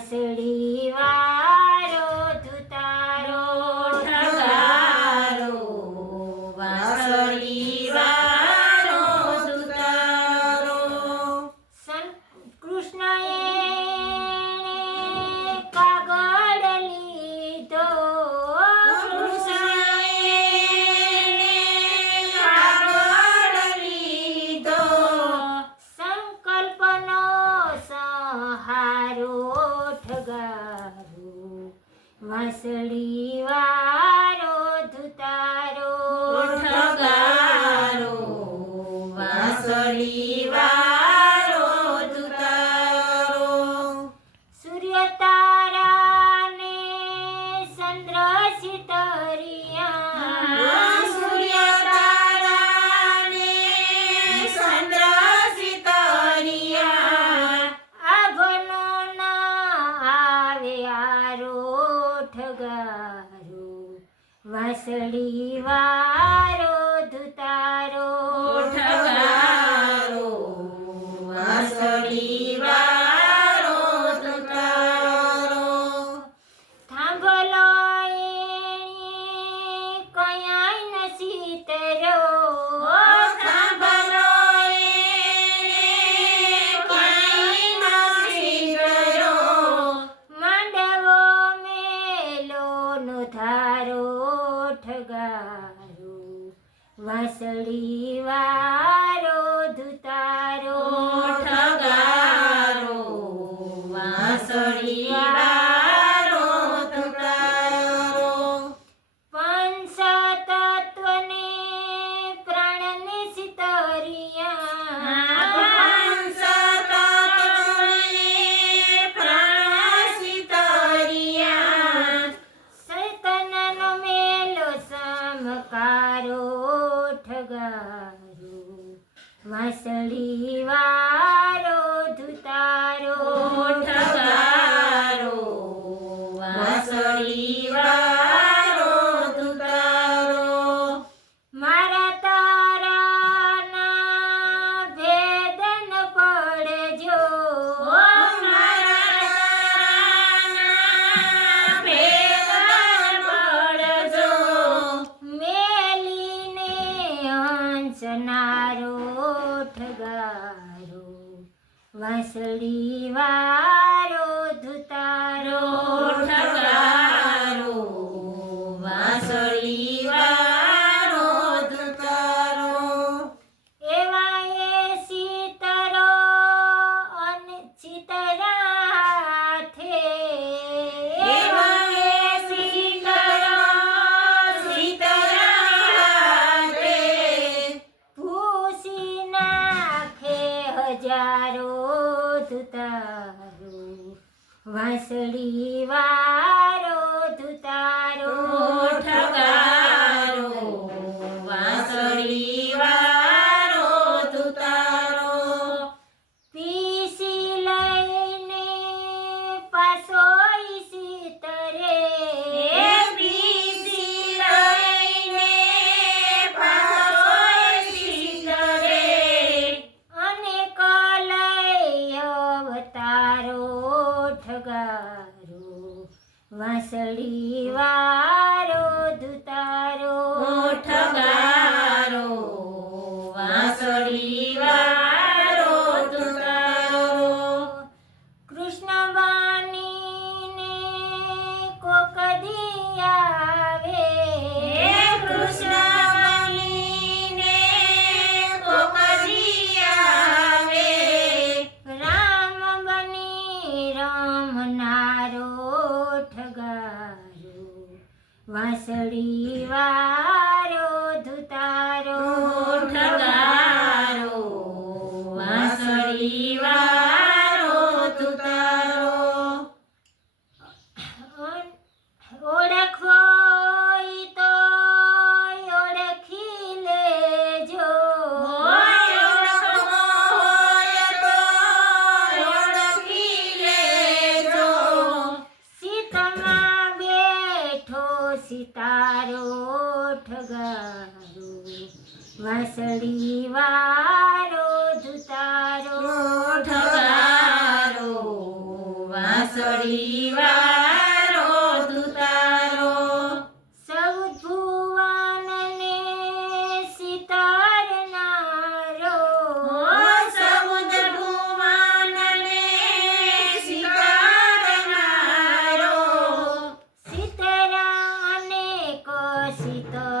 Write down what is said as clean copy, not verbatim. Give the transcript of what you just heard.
વાંસળી વારો ધુતારો ઠગારો વાંસળી વારો ધુતારો કૃષ્ણએ કાગળ લીધો સંકલ્પનો સહારો ઠગારો વાંસળી વારો ધુતારો ઠગારો વાંસળી વારો ધુતારો સૂર્ય તારાને ચંદ્ર સિતરિયા સૂર્ય તારાને ચંદ્ર સિતારિયા આભનો ના આવે આરો ઠગારો વાંસળી વારો ધુતારો ઠગારો વાંસળી વારો ધુતારો થાંભલો એણે કયાય નથી તર્યો થાંભલો એણે ક્યાંય નથી ગયો માંડવો મેલો નો ધારો ઠગારો વાંસળી વારો ધુતારો ઠગારો વાંસળી વારો ધુતારો પંચતત્વને પ્રાણને સિતરિયા સૈતનનો મેલો સમકારો ઠગારો વાંસળી વારો ધુતારો ઠગારો વાંસળી વારો ધુતારો મારા તારાના ભેદન પડજો મેલીને હંસનારો ઠગારો વાંસળી વારો ધુતારો ઠગારો વાંસળી વારો ધુતારો એવા એ સિતરો અને ચિતરા હાથે એવા એ સિતરો સિતરાતે ભૂસી નાખે હજારો ધુતારો વાંસળી વારો ધુતારો ઠગારો વાંસળી વારો ધુતારો પીસી લઈને પાછો સિતરે પીસી લઈને પાછો સિતરે અને કલય અવતારો ઠગારો વાંસળી વારો ધુતારો ઠગારો વાંસળી વારો ધુતારો કૃષ્ણ વાણીને કોક દી આવે કૃષ્ણ બનીને કોક દી આવે રામ બની રમનારો ઠગારો વાંસળી વારો ધુતારો ઠગારો વાંસળી વારો ધુતારો ઓળખવો ઈ તો ઓળખી લેજો ઓળખવો હોય તો ઓળખી લેજો સીતમાં બેઠો સિતારો ઠગારો વાંસળી વારો ધુતારો ઠગારો વાંસળી પરિવારો તુતારો સૌદ ભુવનને સિતારનારો સૌદ ભુવનને સિતારનારો સિતરા અનેકો સિતરા